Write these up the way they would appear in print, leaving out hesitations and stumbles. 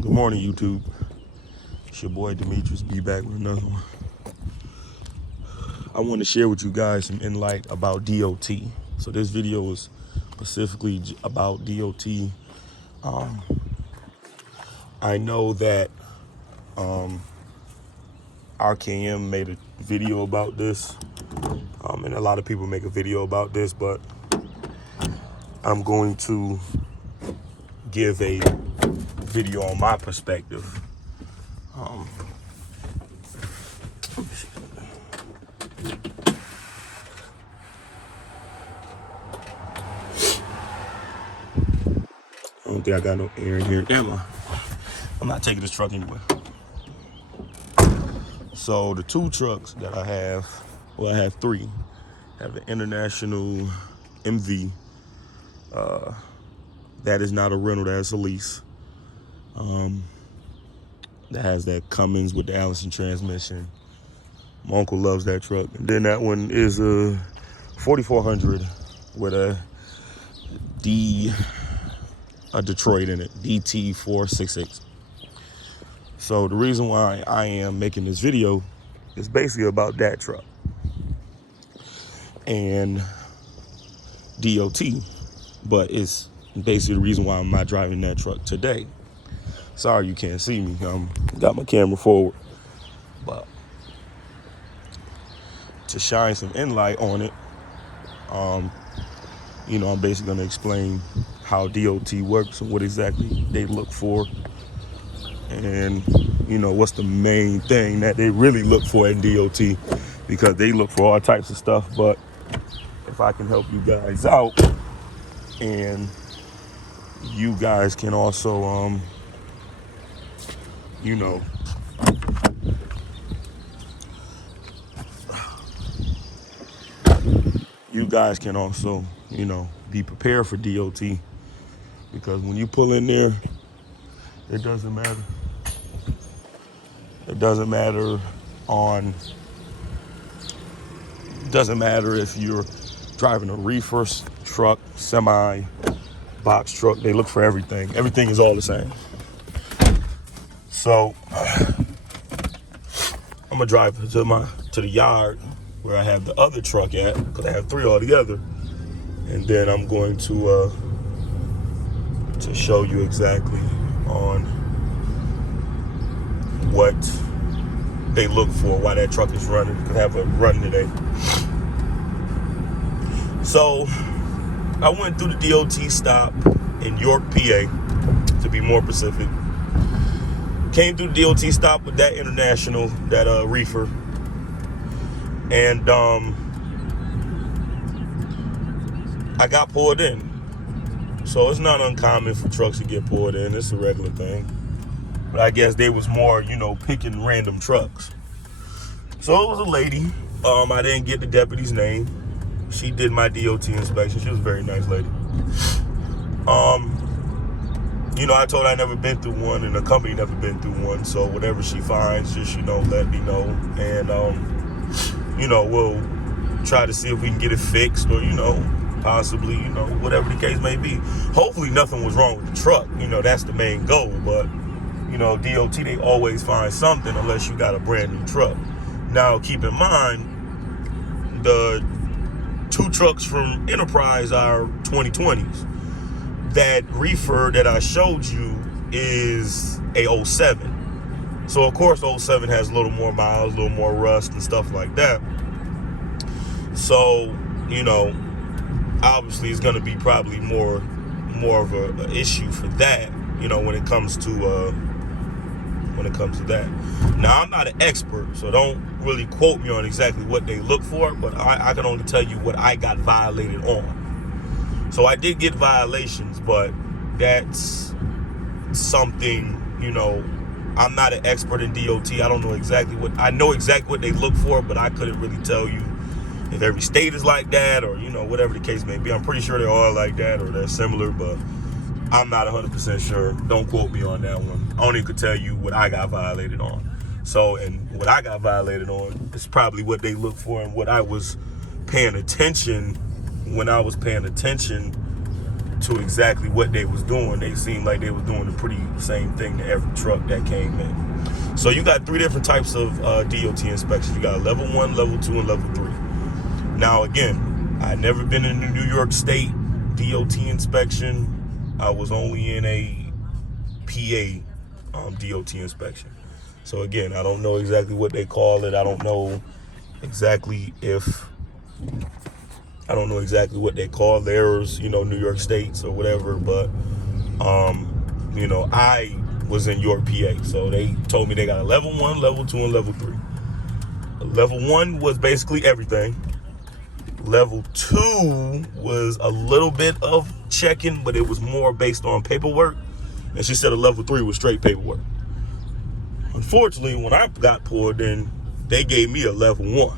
Good morning, YouTube. It's your boy Demetrius B back with another one. I want to share with you guys some insight about DOT. So this video is specifically about DOT. I know that RKM made a video about this, and a lot of people make a video about this, but I'm going to give a video on my perspective. I don't think I got no air in here. Am I? I'm not taking this truck anywhere. So the two trucks that I have, well, I have three. I have an International MV. That is not a rental, that's a lease. That has that Cummins with the Allison transmission. My uncle loves that truck. And then that one is a 4400 with a Detroit in it, DT468. So the reason why I am making this video is basically about that truck and DOT, but it's basically the reason why I'm not driving that truck today. Sorry you can't see me. Got my camera forward, but to shine some insight on it, I'm basically gonna explain how DOT works and what exactly they look for, and what's the main thing that they really look for in DOT, because they look for all types of stuff. But if I can help you guys out, and you guys can also you guys can also be prepared for DOT, because when you pull in there, it doesn't matter. It doesn't matter if you're driving a reefer truck, semi, box truck. They look for everything. Everything is all the same. So I'm gonna drive to the yard where I have the other truck at, because I have three altogether, and then I'm going to show you exactly on what they look for, why that truck is running. Could have a run today. So I went through the DOT stop in York, PA, to be more specific. Came through the DOT stop with that International, that reefer, and I got pulled in. So it's not uncommon for trucks to get pulled in. It's a regular thing. But I guess they was more, picking random trucks. So it was a lady. I didn't get the deputy's name. She did my DOT inspection. She was a very nice lady. I told her I never been through one, and the company never been through one. So whatever she finds, just, let me know. And, we'll try to see if we can get it fixed, or, possibly, whatever the case may be. Hopefully nothing was wrong with the truck. That's the main goal. But, DOT, they always find something unless you got a brand new truck. Now, keep in mind, the two trucks from Enterprise are 2020s. That reefer that I showed you is a 07. So, of course, 07 has a little more miles, a little more rust and stuff like that. So, obviously it's going to be probably more of an issue for that, when it comes to that. Now, I'm not an expert, so don't really quote me on exactly what they look for, but I can only tell you what I got violated on. So I did get violations, but that's something, I'm not an expert in DOT. I don't know exactly I know exactly what they look for, but I couldn't really tell you if every state is like that, or, whatever the case may be. I'm pretty sure they're all like that, or they're similar, but I'm not 100% sure. Don't quote me on that one. I only could tell you what I got violated on. So, and what I got violated on is probably what they look for, and what I was paying attention when I was paying attention to exactly what they was doing. They seemed like they was doing the pretty same thing to every truck that came in. So you got 3 different types of DOT inspections. You got level 1, level 2, and level 3. Now again, I never been in the New York State DOT inspection. I was only in a PA DOT inspection. So again, I don't know exactly what they call it. I don't know exactly what they call theirs, New York States or whatever, but I was in York, PA. So they told me they got a level 1, level 2, and level 3. Level 1 was basically everything. Level 2 was a little bit of checking, but it was more based on paperwork. And she said a level 3 was straight paperwork. Unfortunately, when I got pulled in, they gave me a level 1,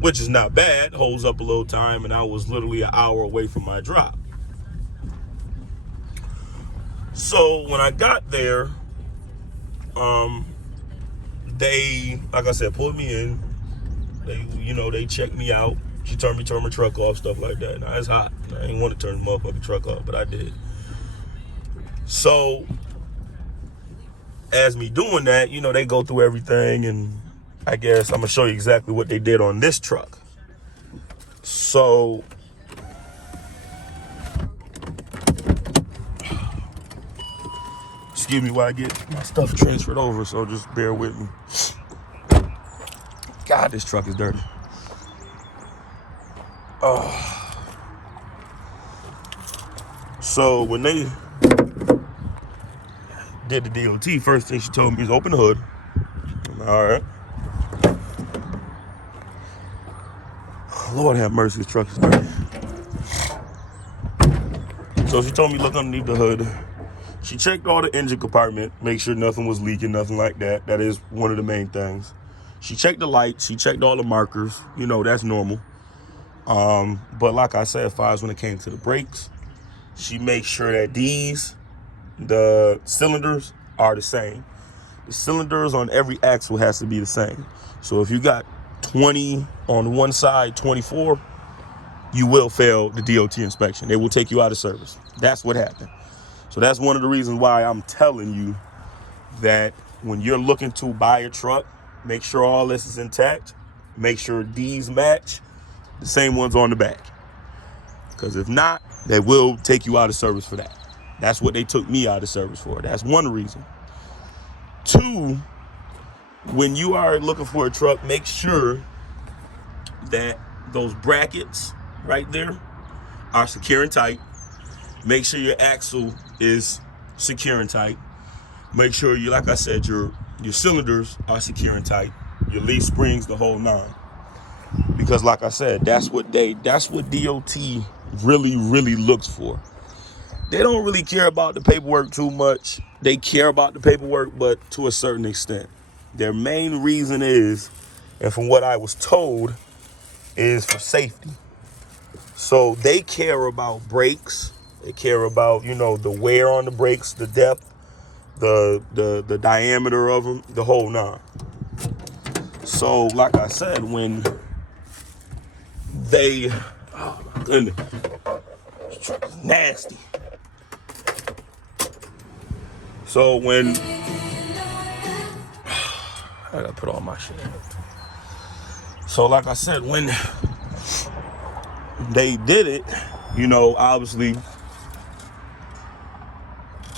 which is not bad, holds up a little time, and I was literally an hour away from my drop. So when I got there, they, like I said, pulled me in. They checked me out. She told me to turn my truck off, stuff like that. Now, it's hot. I didn't want to turn the motherfucking truck off, but I did. So, as me doing that, they go through everything, and I guess I'm going to show you exactly what they did on this truck. So, excuse me while I get my stuff transferred over, so just bear with me. God, this truck is dirty. So when they did the DOT, first thing she told me is open the hood. All right. Lord have mercy, this truck is dirty. So she told me look underneath the hood. She checked all the engine compartment, make sure nothing was leaking, nothing like that. That is one of the main things. She checked the lights. She checked all the markers. That's normal. But like I said, as far as when it came to the brakes, she makes sure that the cylinders are the same. The cylinders on every axle has to be the same. So if you got 20 on one side, 24, you will fail the DOT inspection. They will take you out of service. That's what happened. So that's one of the reasons why I'm telling you that when you're looking to buy a truck, make sure all this is intact. Make sure these match the same ones on the back. Because if not, they will take you out of service for that. That's what they took me out of service for. That's one reason. 2, when you are looking for a truck, make sure that those brackets right there are secure and tight. Make sure your axle is secure and tight. Make sure like I said, your cylinders are secure and tight. Your leaf springs, the whole 9. Because like I said, that's what DOT really, really looks for. They don't really care about the paperwork too much. They care about the paperwork, but to a certain extent. Their main reason is, and from what I was told, is for safety. So they care about brakes. They care about, the wear on the brakes, the depth, the diameter of them, the whole 9. So like I said, when they, oh my goodness, this truck is nasty. So when, I gotta put all my shit in. So like I said, when they did it, obviously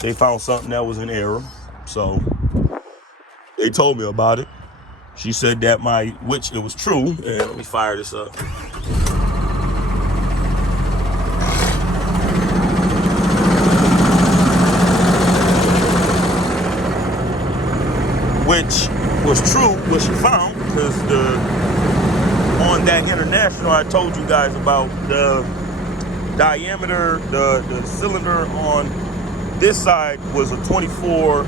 they found something that was in error. So they told me about it. She said that which it was true. And let me fire this up. Which was true, what she found, because on that International, I told you guys about the diameter, the cylinder on this side was a 24,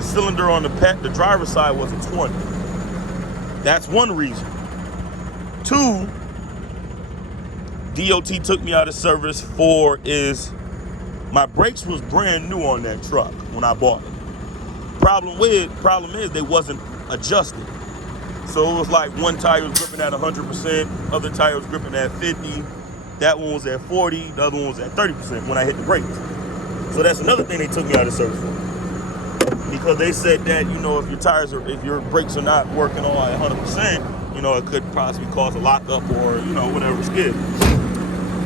cylinder on the driver's side was a 20. That's one reason. 2, DOT took me out of service for is my brakes was brand new on that truck when I bought it. Problem is they wasn't adjusted. So it was like one tire was gripping at 100%, other tire was gripping at 50. That one was at 40, the other one was at 30% when I hit the brakes. So that's another thing they took me out of service for. Because they said that, you know, if your brakes are not working all at 100%, you know, it could possibly cause a lockup or, you know, whatever skid.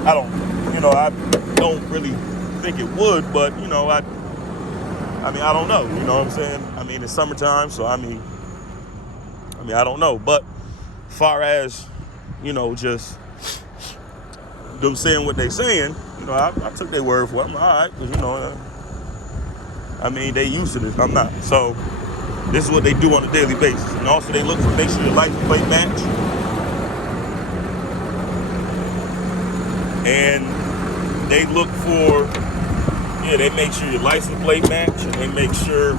I don't really think it would, but, you know, I don't know, you know what I'm saying? I mean, it's summertime, so I mean, I don't know. But far as, you know, just them saying what they saying, you know, I took their word for it. I'm like, all right, because, you know, I mean, they used to this. I'm not. So this is what they do on a daily basis. And also they look for, make sure your license plate match. And they look for, they make sure your license plate match, and they make sure,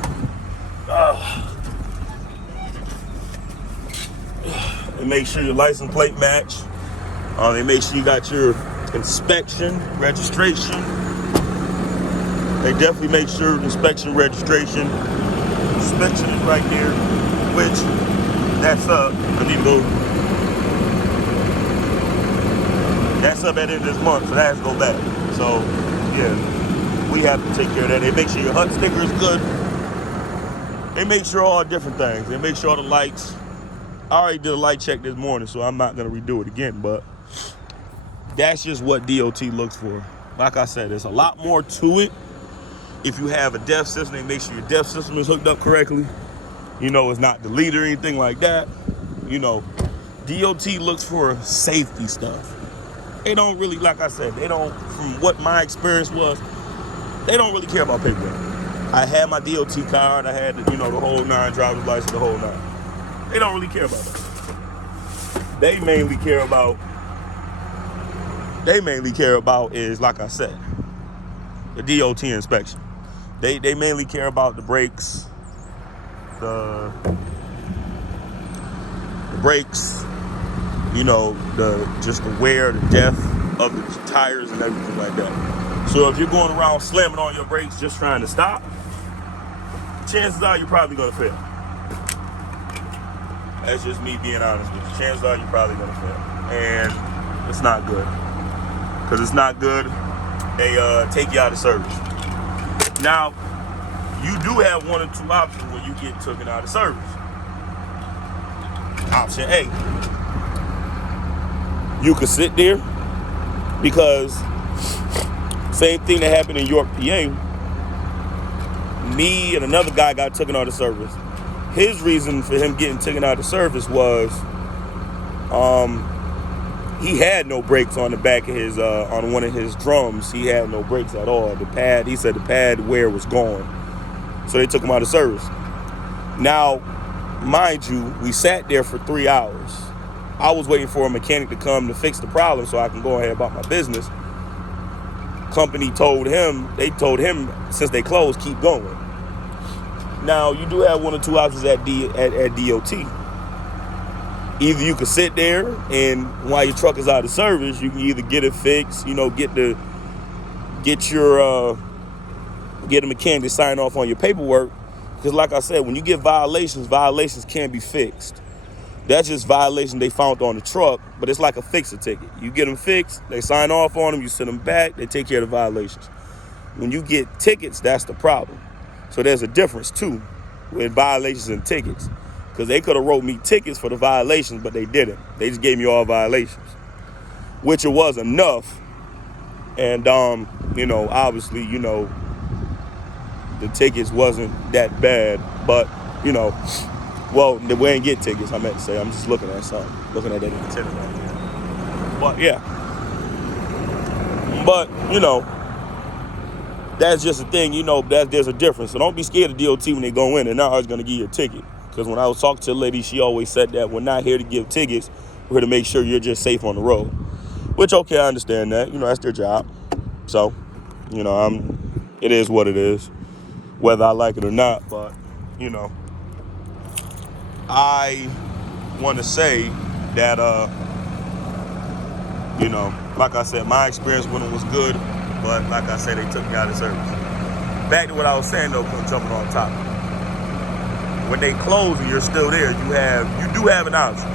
your license plate match. They make sure you got your inspection, registration. They definitely make sure inspection, registration. Inspection is right there, which that's up. I need to go. That's up at the end of this month, so that has to go back. So, yeah, we have to take care of that. They make sure your HUD sticker is good. They make sure all different things. They make sure all the lights. I already did a light check this morning, so I'm not going to redo it again, but that's just what DOT looks for. Like I said, there's a lot more to it. If you have a DEF system, they make sure your DEF system is hooked up correctly. You know, it's not deleted or anything like that. You know, DOT looks for safety stuff. They don't really, like I said, from what my experience was, they don't really care about paperwork. I had my DOT card, I had, you know, the whole 9, driver's license, the whole 9. They don't really care about that. They mainly care about is, like I said, the DOT inspection. They mainly care about the brakes, the brakes, you know, just the wear, the depth of the tires and everything like that. So if you're going around slamming on your brakes just trying to stop, chances are you're probably gonna fail. That's just me being honest with you. Chances are you're probably gonna fail, and it's not good. Because it's not good. They take you out of service. Now, you do have one or two options when you get taken out of service. Option A, you could sit there, because same thing that happened in York, PA. Me and another guy got taken out of service. His reason for him getting taken out of service was he had no brakes on the back of his on one of his drums. He had no brakes at all. He said the pad wear was gone. So they took him out of service. Now, mind you, we sat there for 3 hours. I was waiting for a mechanic to come to fix the problem so I can go ahead about my business. Company told him, since they closed, keep going. Now, you do have one or two options at DOT. Either you can sit there and while your truck is out of service, you can either get it fixed, you know, get a mechanic to sign off on your paperwork. Because like I said, when you get violations can be fixed. That's just violation they found on the truck, but it's like a fix-a ticket. You get them fixed, they sign off on them, you send them back, they take care of the violations. When you get tickets, that's the problem. So there's a difference too with violations and tickets. Because they could have wrote me tickets for the violations, but they didn't. They just gave me all violations, which it was enough. And, you know, obviously, you know, the tickets wasn't that bad, but, you know, well, we ain't get tickets, I meant to say. I'm just looking at something, looking at that antenna right there. But, yeah. But, you know, that's just a thing, you know, there's a difference. So don't be scared of DOT when they go in. They're not always going to give you a ticket. Because when I was talking to the lady, she always said that we're not here to give tickets. We're here to make sure you're just safe on the road. Which, okay, I understand that. You know, that's their job. So, you know, it is what it is, whether I like it or not. But, you know, I want to say that, you know, like I said, my experience with them was good. But like I said, they took me out of service. Back to what I was saying, though, jumping on top. When they close and you're still there, you do have an option.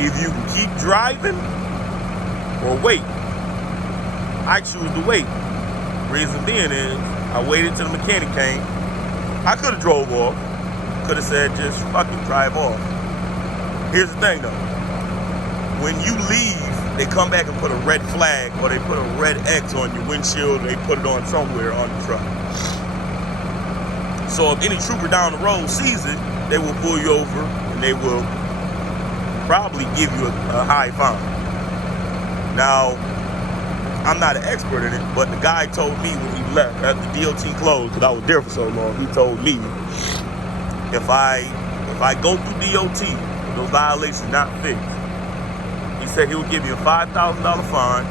Either you can keep driving or wait. I choose to wait. Reason being is I waited till the mechanic came. I could have drove off. Could have said just fucking drive off. Here's the thing though. When you leave, they come back and put a red flag or they put a red X on your windshield. They put it on somewhere on the truck. So if any trooper down the road sees it, they will pull you over and they will probably give you a high fine. Now, I'm not an expert in it, but the guy told me when he left, after the DOT closed, because I was there for so long, he told me if I go through DOT, those violations not fixed, he said he would give me a $5,000 fine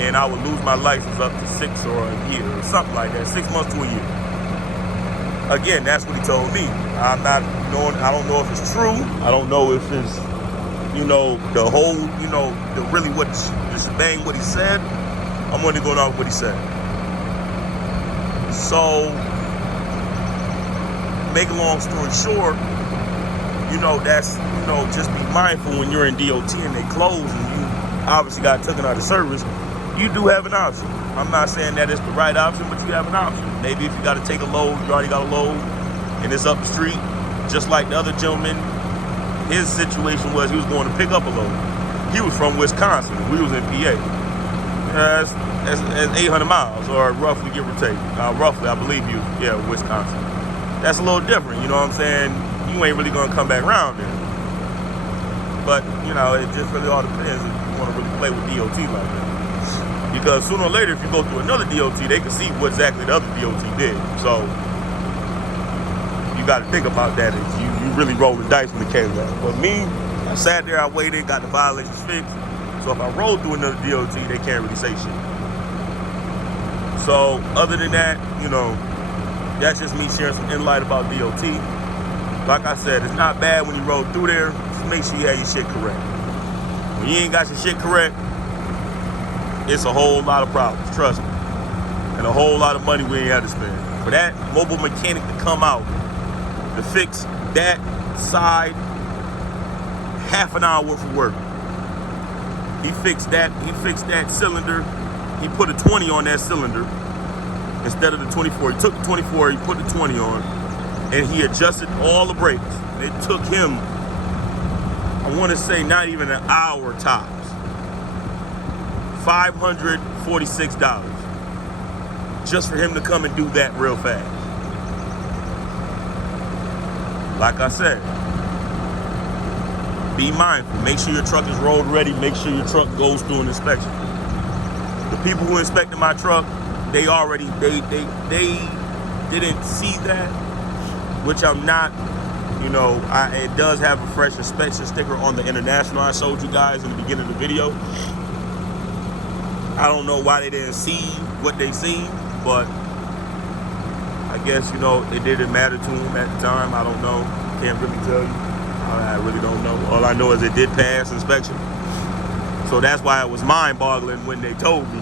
and I would lose my license up to 6 or a year or something like that, 6 months to a year. Again, that's what he told me. I'm not knowing, I don't know if it's true. I don't know if it's, the whole, the really what the shebang, what he said. I'm only going off what he said. So, make a long story short, that's, just be mindful when you're in DOT and they close and you obviously got taken out of service. You do have an option. I'm not saying that it's the right option, but you have an option. Maybe if you got to take a load, you already got a load, and it's up the street, just like the other gentleman. His situation was he was going to pick up a load. He was from Wisconsin. We was in PA. That's 800 miles, or roughly, give or take. Roughly, I believe Wisconsin. That's a little different, you know what I'm saying? You ain't really going to come back around there. But, it just really all depends if you want to really play with DOT like that. Because sooner or later, if you go through another DOT, they can see what exactly the other DOT did. So, you got to think about that if you really roll the dice when it came down. But me, I sat there, I waited, got the violations fixed. So if I roll through another DOT, they can't really say shit. So other than that, that's just me sharing some insight about DOT. Like I said, it's not bad when you roll through there. Just make sure you have your shit correct. When you ain't got your shit correct, it's a whole lot of problems, trust me. And a whole lot of money we ain't had to spend. For that mobile mechanic to come out to fix that side, half an hour worth of work. He fixed that cylinder. He put a 20 on that cylinder instead of the 24. He took the 24, he put the 20 on, and he adjusted all the brakes. It took him, I want to say, not even an hour tops. $546 just for him to come and do that real fast. Like I said, be mindful. Make sure your truck is road ready. Make sure your truck goes through an inspection. The people who inspected my truck, they didn't see that, which I'm not. It does have a fresh inspection sticker on the International I showed you guys in the beginning of the video. I don't know why they didn't see what they seen, but I guess, it didn't matter to them at the time. I don't know. Can't really tell you. I really don't know. All I know is it did pass inspection. So that's why it was mind-boggling when they told me.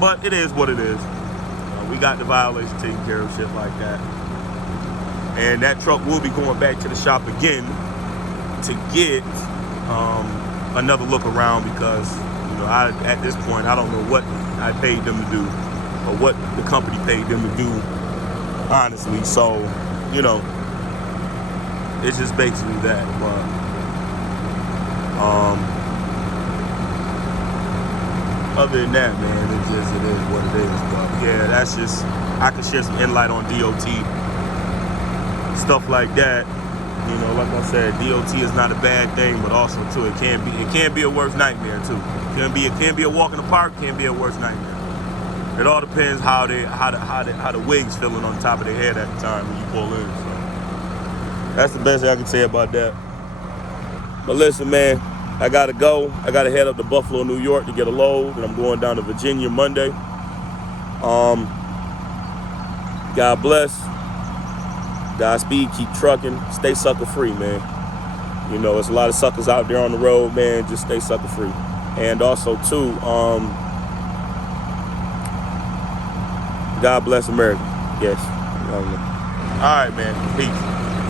But it is what it is. We got the violation taken care of, shit like that. And that truck will be going back to the shop again to get another look around because, at this point, I don't know what I paid them to do or what the company paid them to do, honestly. So, it's just basically that. But, other than that, man, it is what it is. But yeah, that's just, I can share some insight on DOT, stuff like that. Like I said, DOT is not a bad thing, but also too, it can be a worst nightmare too. It can be a walk in the park, can be a worst nightmare. It all depends how the wig's feeling on top of their head at the time when you pull in. So that's the best I can say about that. But listen, man, I gotta go. I gotta head up to Buffalo, New York to get a load, and I'm going down to Virginia Monday. God bless. Godspeed, keep trucking, stay sucker free, man. There's a lot of suckers out there on the road, man. Just stay sucker free. And also too, God bless America. Yes. All right, man. Peace.